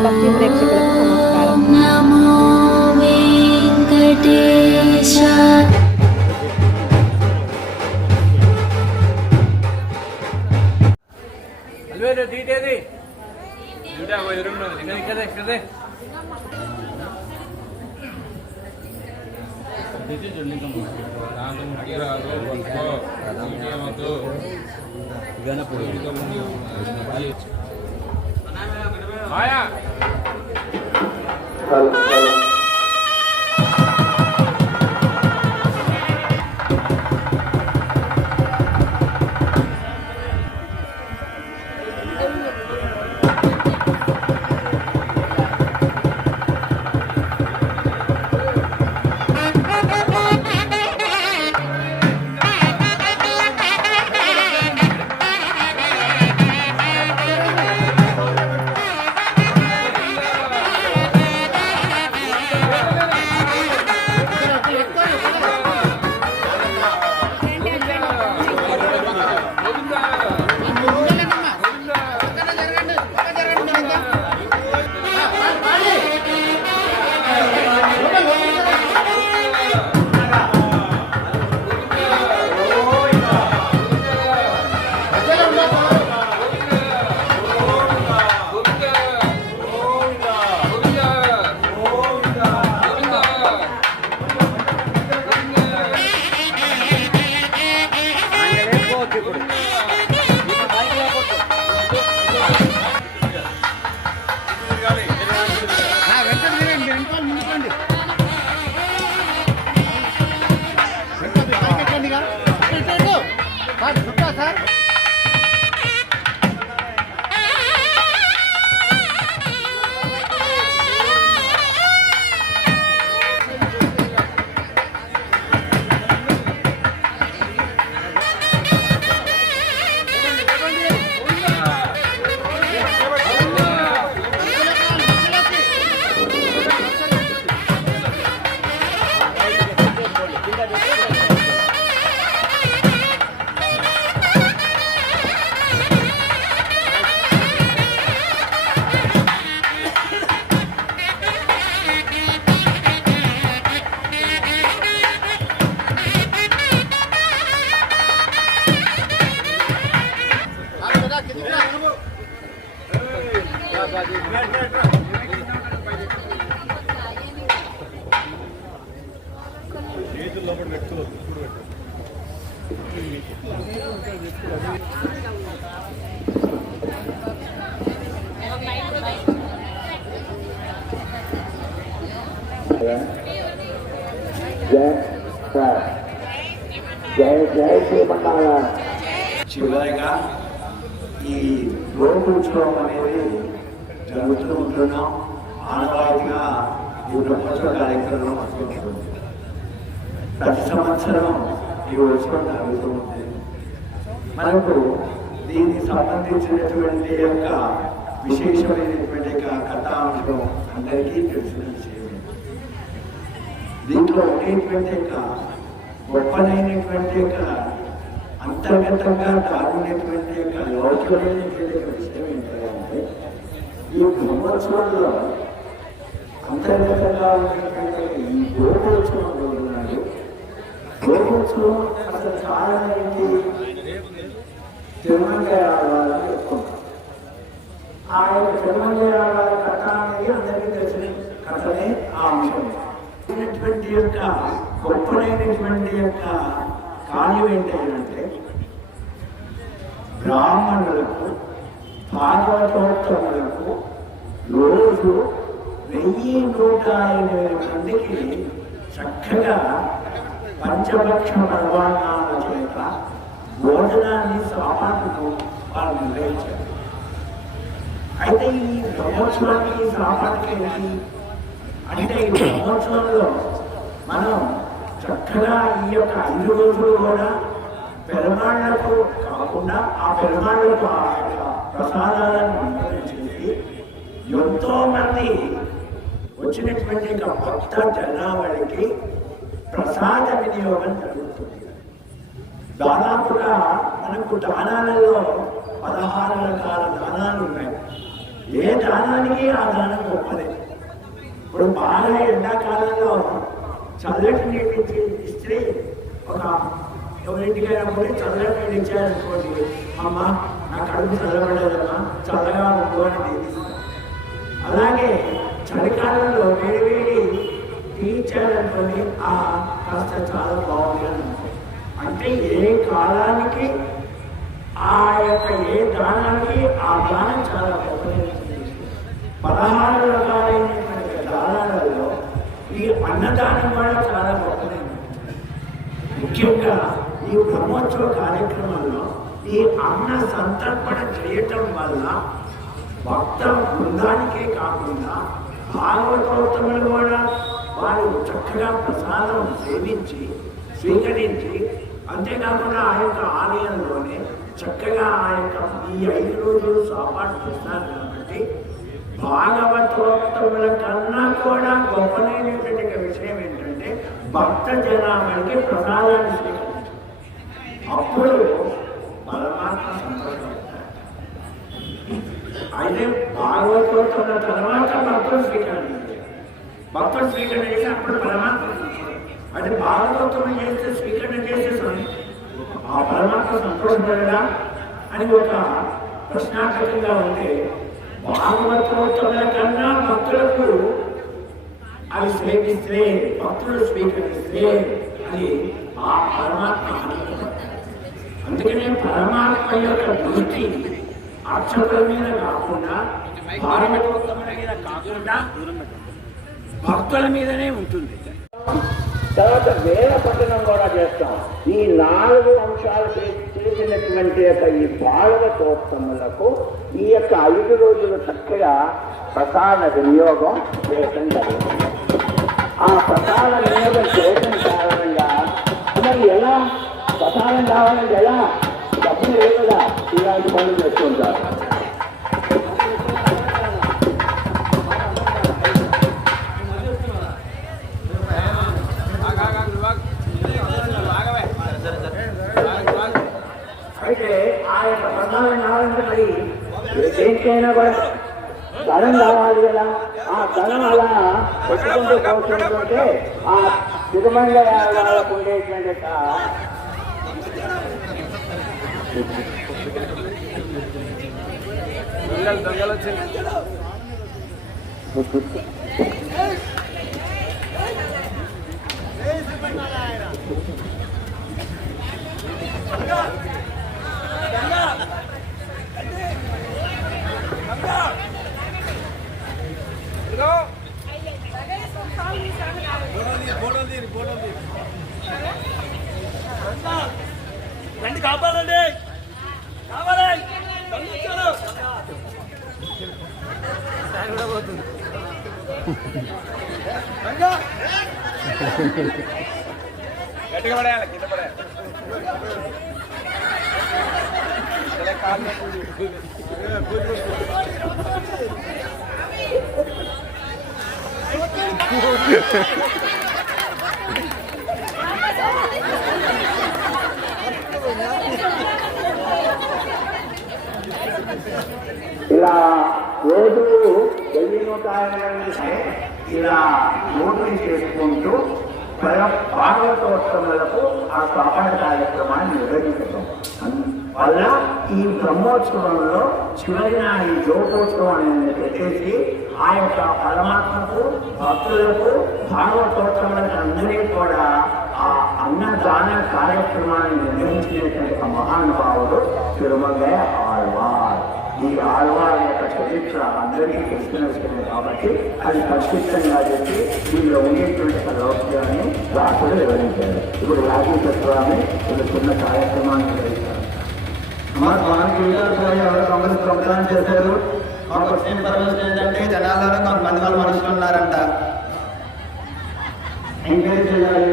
భక్తి ప్రేక్షకులకు నమస్కారం నమో 妈呀？来了来了。తీటేది శ్రీమన్నారాయణ చివరిగా ఈ లోకోత్సవం అనేది జరుగుతూ ఉంటున్నాం. ఆనవాయితీగా ఈ బ్రహ్మోత్సవ కార్యక్రమం వస్తుంటుంది ప్రతి సంవత్సరం ఈ ఉత్సవం జరుగుతూ ఉంది మనకు దీనికి సంబంధించినటువంటి యొక్క విశేషమైనటువంటి యొక్క కథాంశం అందరికీ తెలిసిన విషయం దీంట్లో ఉండేటువంటి యొక్క గొప్పనైనటువంటి యొక్క అంతర్గతంగా దారుణమైనటువంటి యొక్క లౌకికమైనటువంటి యొక్క విషయం ఏంటంటే ఈ బ్రహ్మోత్సవంలో అంతర్గతంగా ఉన్నటువంటి ఈ గోపోత్సవం రోజునాడు గోపోత్సవం అసలు కారణం ఏంటి తిరుమల ఆడవాళ్ళని చెప్పుకుంటాం ఆ యొక్క కథ అనేది అందరికీ తెలిసిన కథనే ఆ అంశం. అయినటువంటి యొక్క గొప్పనైనటువంటి యొక్క కార్యం ఏంటంటే బ్రాహ్మణులకు భాగవతోత్తములకు రోజు వెయ్యి నూట ఎనిమిది మందికి చక్కగా పంచభక్ష పర్వాణాల చేత భోజనాన్ని సామాన్లు వాళ్ళు నిర్వహించారు. అయితే ఈ బ్రహ్మోత్సవానికి సామాన్యకి ఏంటి? అంటే ఈ బ్రహ్మోత్సవంలో మనం చక్కగా ఈ యొక్క ఐదు రోజులు కూడా పెరుమాళ్ళకు కాకుండా ఆ పెరుమాళ్ళకు ఆ యొక్క ప్రసాదాలను అనుభవించేసి చేసి ఎంతో మంది వచ్చినటువంటి యొక్క భక్త జనావళికి ప్రసాద వినియోగం జరుగుతుంది. దాదాపుగా మనకు దానాలలో పదహారు రకాల దానాలు ఉన్నాయి. ఏ దానానికి ఆ దానం గొప్పది? ఇప్పుడు బాగా ఎండాకాలంలో చల్లటి నీళ్ళు ఇచ్చి ఇస్తే ఒక ఎవరింటికైనా పోయి చల్లటి నీళ్ళు ఇచ్చారనుకోండి అమ్మ నా కడుపు చల్లబడలేదమ్మా చల్లగా ఉండు అని అలాగే చలికాలంలో వేడి వేడి తీర్చాలనుకొని ఆ కాస్త చాలా బాగుంటుంది. అంటే ఏ కాలానికి ఆ యొక్క ఏ దానానికి ఆ దానం చాలా గొప్పదైనటువంటి పదహారు రకాలైనటువంటి దానాలలో ఈ అన్నదానం కూడా చాలా గొప్పదైనది ముఖ్యంగా ఈ బ్రహ్మోత్సవ కార్యక్రమంలో ఈ అన్న సంతర్పణ చేయటం వల్ల భక్త బృందానికే కాకుండా భాగవతోత్తములు కూడా వారు చక్కగా ప్రసాదం సేవించి స్వీకరించి అంతేకాకుండా ఆ యొక్క ఆలయంలోనే చక్కగా ఆ యొక్క ఈ ఐదు రోజులు సాపాటు చేస్తారు కాబట్టి భాగవతోత్తముల కన్నా కూడా గొప్పనైనటువంటి విషయం ఏంటంటే భక్త జనాభాకి ప్రసాదాన్ని స్వీకరించారు అప్పుడు పరమాత్మ సంతోషం. అయితే భాగవతోత్తముల తర్వాత భక్తులు స్వీకరించారు. భక్తులు స్వీకరణ చేసి అప్పుడు పరమాత్మ అది భాగవతం చేస్తే స్వీకరణ చేసేసాను ఆ పరమాత్మ సంతోషపడరా అని ఒక ప్రశ్నార్థకంగా ఉంటే భాగవతోత్తముల కన్నా భక్తులకు అవి స్వీకరిస్తే భక్తులు స్వీకరిస్తే అని ఆ పరమాత్మ అందుకనే పరమాత్మ యొక్క దృష్టి అక్షతుల మీద కాకుండా భారవతోత్తముల మీద కాకుండా భక్తుల మీదనే ఉంటుంది. తర్వాత వేద పఠనం కూడా చేస్తాం. ఈ నాలుగు అంశాలు చేసినటువంటి యొక్క ఈ భాగవతోత్తములకు ఈ యొక్క ఐదు రోజులు చక్కగా ప్రసాద వినియోగం చేయటం జరిగింది. ఆ ప్రసాద వినియోగం చేయటం కారణంగా మరి ఎలా? ప్రసాదం కావాలంటే ఎలా? డబ్బులు ఏదో ఇలాంటి పనులు చేస్తుంటారు అయితే ఆ యొక్క ప్రసాదం కావాలంటే మరి దేనికైనా కూడా ధనం కావాలి కదా. ఆ ధనం అలా పెట్టుకుంటూ పోతుంటే ఆ తిరుమంగ వాళ్ళకు ఉండేటువంటి యొక్క దొంగలు వచ్చింది రండి కాపాడండి. కావాలి. కూడా పోతుంది. గట్టిగా పడేయాలి కింద పడేయాలి. నొప్పి. ఇలా రోజు వెయ్యి నూట యాభై మంది ఇలా నోటులు చేసుకుంటూ స్వయం భాగవతోత్సవాలకు ఆ స్థాపన కార్యక్రమాన్ని నిర్వహించడం. వల్ల ఈ బ్రహ్మోత్సవంలో చివరిన ఈ జ్యోతోత్సవం అనేది పెట్టేసి ఆ యొక్క పరమాత్మకు భక్తులకు భాగవతోత్సవాలకు అందరికీ కూడా ఆ అన్నదాన కార్యక్రమాన్ని నిర్వహించినటువంటి ఒక మహానుభావుడు తిరుమలయ ఆళ్వార్. ఈ ఆళ్వార్ యొక్క చరిత్ర అందరికీ తెలిసిన విషయమే కాబట్టి అది సంక్షిప్తంగా చెప్పి దీనిలో ఉండేటువంటి ఒక రహస్యాన్ని రాసుడు వివరించారు. ఇప్పుడు రాజీవ్ తత్వాన్ని ఒక చిన్న కార్యక్రమాన్ని మా స్వామి పోయి ఎవరు మమ్మల్ని ప్రొగ్రామ్ చేశారు. మాకు వచ్చిన పర్వాలేదు ఏంటంటే జనాల్లో కొంతమంది మనుషులు ఉన్నారంట ఎంకరేజ్ చేయాలి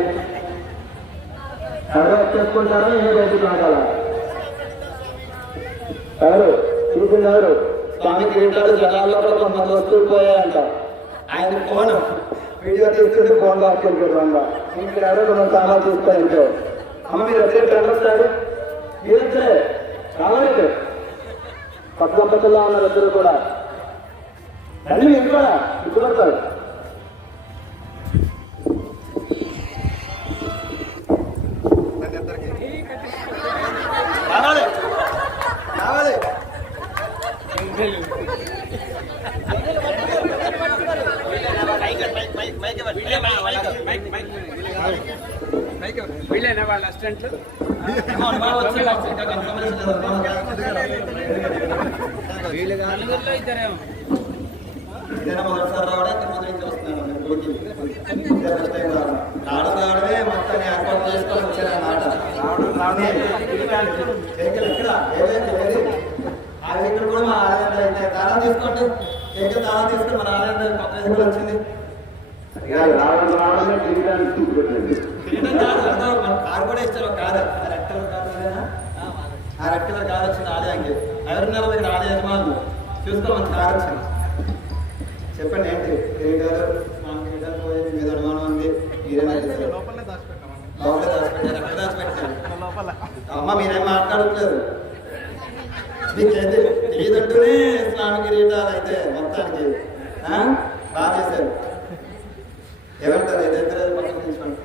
ఎవరో చెప్పుకుంటారో? ఏ రోజు కాగల ఎవరు? చూసింది ఎవరు? స్వామికి జనాల్లో కూడా కొంతమంది వస్తువులు పోయాయంట. ఆయన ఫోన్. వీడియో తీసుకుంటే ఫోన్ రాసుకెళ్ళిపోతుందా ఎవరో కొన్ని చాలా చూస్తాయంటే. అమ్మ మీరు ఎక్కడ కనిపిస్తారు మీరంటే రాలేదు. పక్క దంపతుల్లో ఉన్నారు ఇద్దరు కూడా. తల్లి ఎందుకు ఇప్పుడు పడతాడు గుడికి మొత్తాన్ని ఏర్పాటు చేసుకొని వచ్చాను అన్నమాట వెహికల్ ఎక్కడ ఆ వెహికల్ కూడా మా ఆలయంలో అయితే తాళం తీసుకోండి కేకలు తాళం తీసుకుని మన ఆలయంలో కొత్త వెహికల్ వచ్చింది కాదు కారు కూడా ఇచ్చారు కాదు కారు ఆ రెడ్ కలర్ కారు ఆ రెడ్ కాదు వచ్చింది ఆలయానికి ఎవరున్నారు దగ్గర ఆలయ యజమానులు చూసుకోమని కారు వచ్చింది చెప్పండి ఏంటి కిరీటాలు పోయి మీద అనుమానం ఉంది మీరేం చేశారు లోపలే దాచిపెట్టారు ఎక్కడ దాచిపెట్టారు అమ్మ మీరేం మాట్లాడట్లేదు? మీకేంటి తెలియదంటూనే స్వామి కిరీటాలు అయితే మొత్తానికి ఆ? బాగా చేశారు. ఏమంటారు? ఇద్దరు పక్కన తీసుకోండి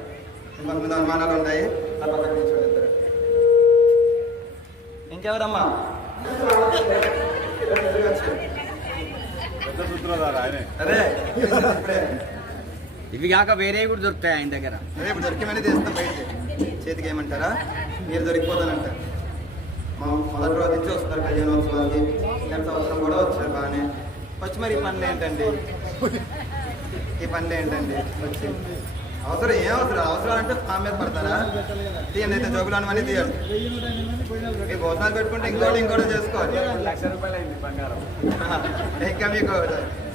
కొంతమంది అనుమానాలు ఉన్నాయి. ఆ పక్కన తీసుకోండి ఇద్దరు. ఇంకెవరమ్మా? అదే ఇప్పుడే. ఇవి కాక వేరే కూడా దొరుకుతాయి ఆయన దగ్గర. ఇప్పుడు దొరికిమని తీస్తాం బయటికి. చేతికి ఏమంటారా? మీరు దొరికిపోతానంటారు మా మొదటి రోజు నుంచి వస్తున్నారు కళ్యాణోత్సవానికి ఎంత సంవత్సరం కూడా వచ్చారు బాగానే. వచ్చి మరి ఈ పనులు ఏంటండి? ఈ పనులు ఏంటండి? వచ్చి. అవసరం ఏం అవసరం? అవసరం అంటే మా మీద పడతారా? తీయండి అయితే జోబులు అనమని తీయండి. మీ భోజనాలు పెట్టుకుంటే ఇంకోటి ఇంకోటి చేసుకోవాలి. లక్ష రూపాయలు అయింది బంగారం. ఇంకా మీకు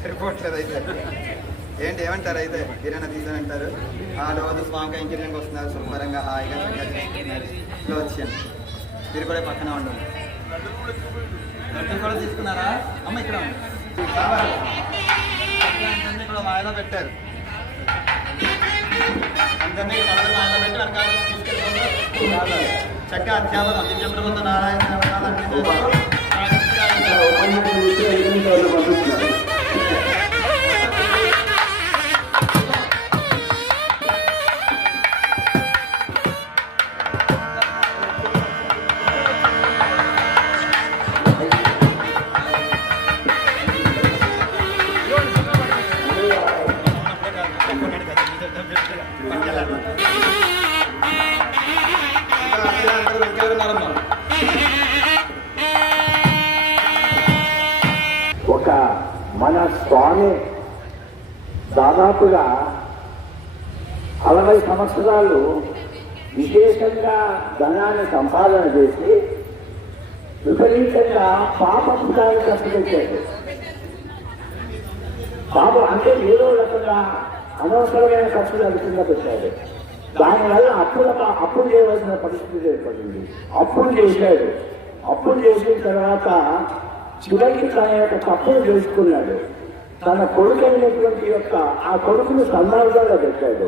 సరిపోవట్లేదు అయితే. ఏంటి ఏమంటారు అయితే? కిరాణా తీసానంటారు ఆ రోజు స్వామి ఇంజనీరింగ్ వస్తున్నారు శుభ్రంగా హాయిగా ఇట్లా వచ్చాను. మీరు కూడా పక్కన ఉండండి కూడా తీసుకున్నారా? అమ్మ ఇక్కడ ఇక్కడ వాయిదా పెట్టారు. అందరినీ నలభై వాయిదా పెట్టి వెనకాల తీసుకెళ్ళి చక్కగా అధ్యాపకం దివ్యప్రబంధ నారాయణ దాదాపుగా అరవై సంవత్సరాలు విశేషంగా ధనాన్ని సంపాదన చేసి విపరీతంగా పాపపుటాన్ని కష్టపెట్టాడు పాపం అంటే ఏదో రకంగా అనవసరమైన ఖర్చులు అనుకున్న పెట్టాడు దానివల్ల అప్పుల అప్పులు చేయవలసిన పరిస్థితి ఏర్పడింది. అప్పులు చేశాడు. అప్పులు చేసిన తర్వాత చివరికి తన యొక్క తప్పులు తెలుసుకున్నాడు. తన కొడుకు అయినటువంటి యొక్క ఆ కొడుకును సన్నార్థంగా పెట్టాడు.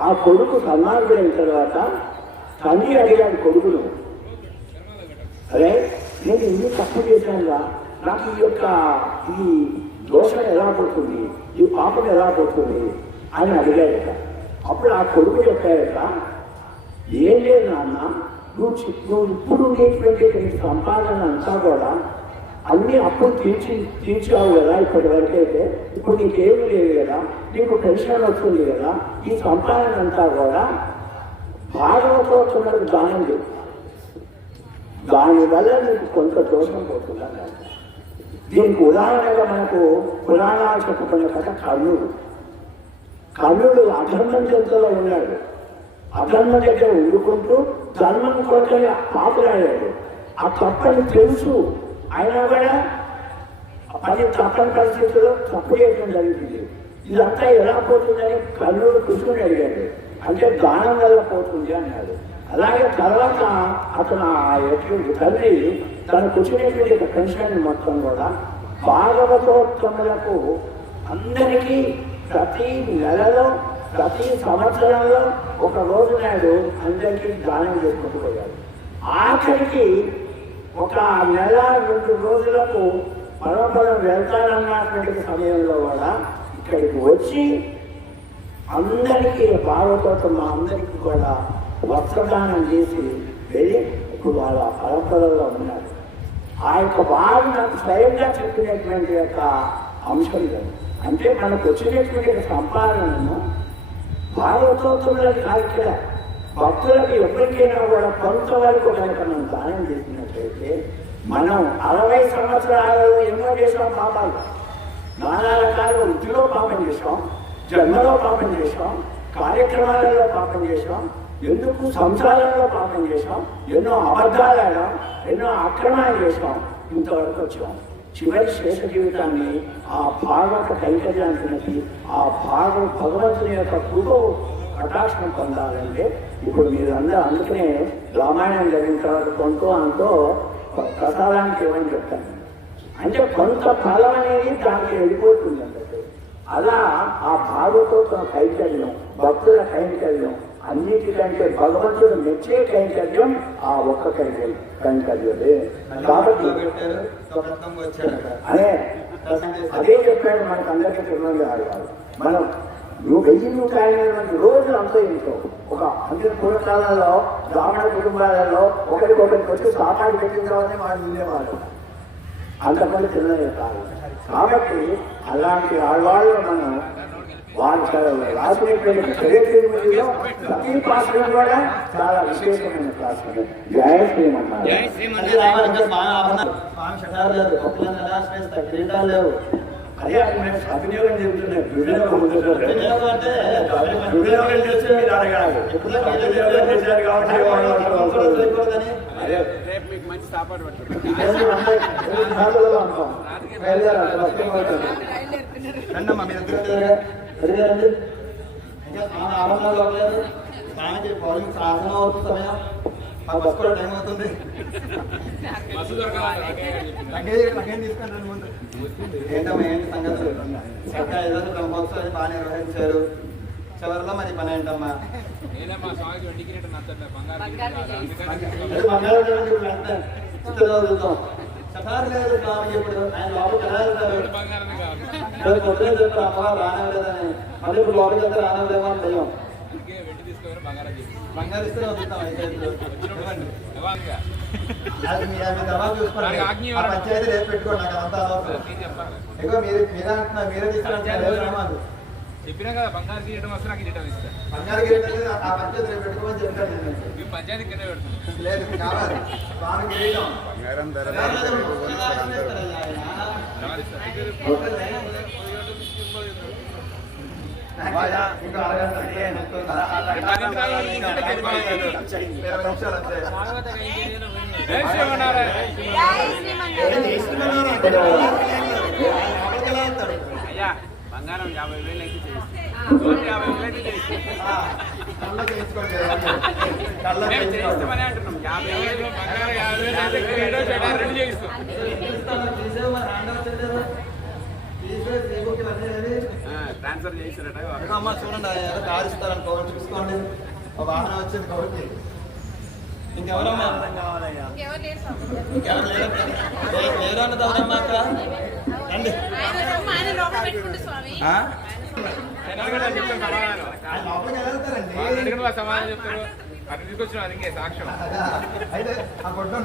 ఆ కొడుకు సన్నార్థుడైన తర్వాత తండ్రి అడిగాడు కొడుకును అరే నేను ఇన్ని తప్పు చేశానుగా నాకు ఈ యొక్క ఈ దోషం ఎలా పడుతుంది ఈ పాపం ఎలా పడుతుంది అని అడిగాడట. అప్పుడు ఆ కొడుకు చెప్పాడట ఏం లేదు నాన్న. నువ్వు నువ్వు ఇప్పుడు ఉండేటువంటి సంపాదన అంతా కూడా అన్ని అప్పులు తీర్చి తీర్చావు కదా ఇప్పటి వరకు అయితే. ఇప్పుడు నీకేమి లేదు కదా. నీకు పెన్షన్ వస్తుంది కదా. ఈ సంపాదన అంతా కూడా భాగవతోత్సవాలకు దానం దాని దానివల్ల నీకు కొంత దోషం పోతుందా దీనికి ఉదాహరణగా మనకు పురాణాలు చెప్పుకున్న కథ కర్ణుడు. కర్ణుడు అధర్మం చెంతలో ఉన్నాడు. అధర్మ దగ్గర ఉండుకుంటూ ధర్మం కోసం పాపులాడాడు ఆ తప్పని తెలుసు. అయినా కూడా అది తప్పని పరిస్థితుల్లో తప్పు చేయడం జరిగింది. ఇదంతా ఎలా పోతుందని కర్ణుడు కృష్ణుడు అడిగాడు. అంటే దానం వల్ల పోతుంది అన్నాడు. అలాగే తర్వాత అతను ఆ యొక్క తల్లి తనకు వచ్చినటువంటి పెన్షన్ మొత్తం కూడా భాగవతోత్తములకు అందరికీ ప్రతి నెలలో ప్రతి సంవత్సరంలో ఒక రోజు నాడు అందరికీ దానం చేసుకుంటూ పోయాడు. ఆఖరికి ఒక నెల రెండు రోజులకు పరమపదం వెళ్తానన్నటువంటి సమయంలో కూడా ఇక్కడికి వచ్చి అందరికీ భాగవతం మా అందరికీ కూడా వస్త్రదానం చేసి వెళ్ళి ఇప్పుడు వాళ్ళ పరంపరలో ఉన్నారు. ఆ యొక్క వారు నాకు స్వయంగా చెప్పినటువంటి యొక్క అంశం అంటే మనకు వచ్చినటువంటి సంపాదనను భాగవతోత్సవాలకు కాదు ఇక్కడ భక్తులకు ఎప్పటికైనా కూడా కొంతవరకు కనుక మనం దానం చేసినట్లయితే మనం అరవై సంవత్సరాలలో ఎన్నో చేసాం పాపాలు. నానా రకాల వృత్తిలో పాపం చేసాం జన్మలో పాపం చేసాం కార్యక్రమాలలో పాపం చేసాం ఎందుకు సంసారంలో పాపం చేసాం ఎన్నో అబద్ధాలు ఆడాం ఎన్నో అక్రమాలు చేసాం ఇంతవరకు వచ్చాం. చివరి శేష జీవితాన్ని ఆ భాగవత కైకర్యానికి ఆ భాగ భగవంతుని యొక్క కృప కటాక్షం పొందాలంటే ఇప్పుడు మీరందరూ అందుకనే రామాయణం జరిగిన తర్వాత కొనుక్కో అంతో ప్రసాదానికి ఇవ్వని చెప్తాను? అంటే కొంత ఫలం అనేది దానికి వెళ్ళిపోతుంది అలా ఆ భాగవతం కైకర్యం భక్తుల కైంకర్యం అన్నిటికంటే భగవంతుడు మెచ్చే కైంకర్యం ఆ ఒక్క కైకర్యం కైంకర్యమే. కాబట్టి. అదే అదే చెప్పాడు మనకు అందరికీ తెలియదు ఆడవాళ్ళు మనం నువ్వు వెయ్యి నూట ఎనభై రోజులు అంతా ఇంట్లో ఒక అంటే కుటుంబాలలో బ్రాహ్మణ కుటుంబాలలో ఒకరికొకరికి వచ్చి సామాడు పెట్టిందామని వాళ్ళు ఉండేవాళ్ళు అంతమంది తినలేదు కాదు. కాబట్టి అలాంటి ఆడవాళ్ళు మనం వాళ్ళు రాసినటువంటి చరిత్రలో ప్రతి పాత్ర కూడా చాలా విశేషమైన పాత్ర జయ శ్రీమన్నారాయణ జై లేవు. అదే మేము సద్వినియోగం చెబుతున్నాం దుర్వినియోగం దుర్వినియోగం చేస్తే మీరు అడగాలి. సద్వినియోగం చేశారు కాబట్టి. అదే రేపు మీకు మంచి సాపాటు సాధన అవుతుంది సమయం. టైం అవుతుంది. లగేజ్ తీసుకొని రండి ముందు. ఏంటమ్మా ఏంటి సంగతులు? చక్కగా ఏదో బ్రహ్మోత్సవాన్ని బాగా నిర్వహించారు చివరిలో మరి పని ఏంటమ్మా. చటారు లేదు స్వామికి ఇప్పుడు. ఆయన లోపలికి ఎలా వెళ్తారు చెప్తారు అమ్మగారు రానివ్వలేదని. మళ్ళీ ఇప్పుడు లోపలికి వెళ్తే అని భయం. చెప్పినా కదా బంగారు కిరీటం వస్తే నాకు కిరీటం ఇస్తా. బంగారు గిరి దగ్గర ఆ పంచాయతీ రేపు పెట్టుకోమని చెప్తాను నేను మేము పంచాయతీ కింద పెడుతున్నాం లేదు కావాలి. బంగారం ధర ఇంకా అరగంట ఇరవై నిమిషాలు అంతే జై శ్రీమన్నారాయణ అయ్యా బంగారం యాభై వేలు అయితే చేయిస్తాం యాభై వేలు అయితే చేయిస్తాం అంటున్నాం యాభై వేలు బంగారం యాభై వేలు అయితే రెండు చేయిస్తాం ట్రాన్స్ఫర్ చేయిస్తారట అమ్మ చూడండి ఏదో కారు ఇస్తారని కవర్ చూసుకోండి. ఒక వాహనం వచ్చింది కవర్కి ఇంకెవరమ్మా. ఇంకెవరు లేరు ఏ- లేరు? అన్నది ఎవరమ్మా అక్కడ రండి. సమాధానం. చెప్తారు. అక్కడ తీసుకొచ్చిన అందుకే సాక్ష్యం. అయితే ఆ గొడ్డను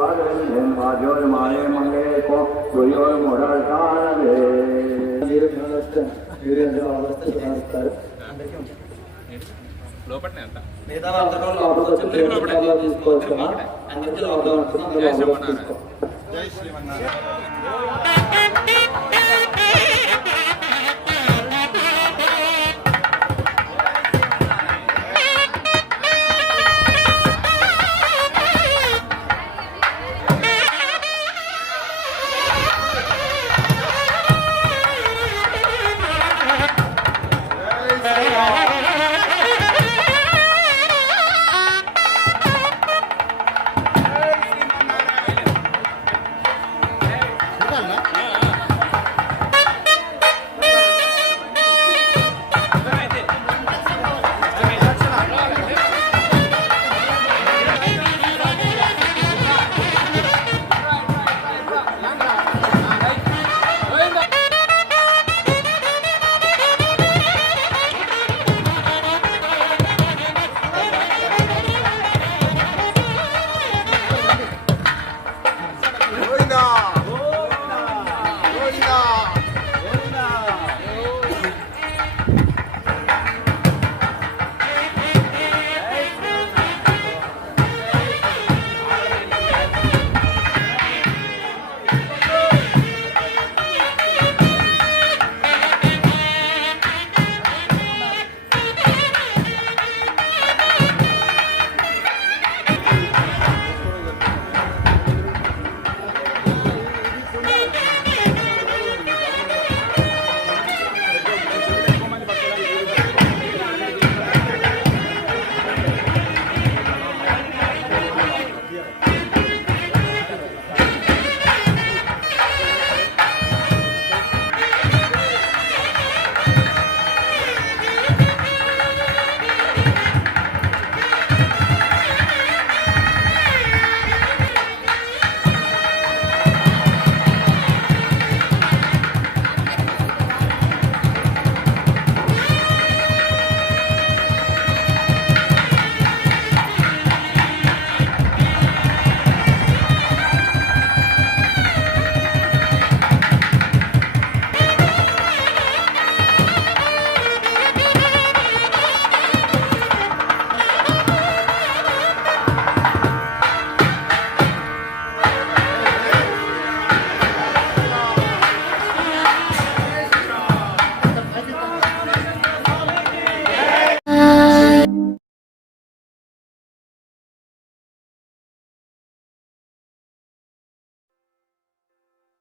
లోపట్నే అంత మిగతా వాళ్ళందరూ కూడా లోపలికి వచ్చి ప్లేట్ లోపల తీసుకోవచ్చు. అందరికీ లోపల ఉంటుంది జై శ్రీమన్నారాయణ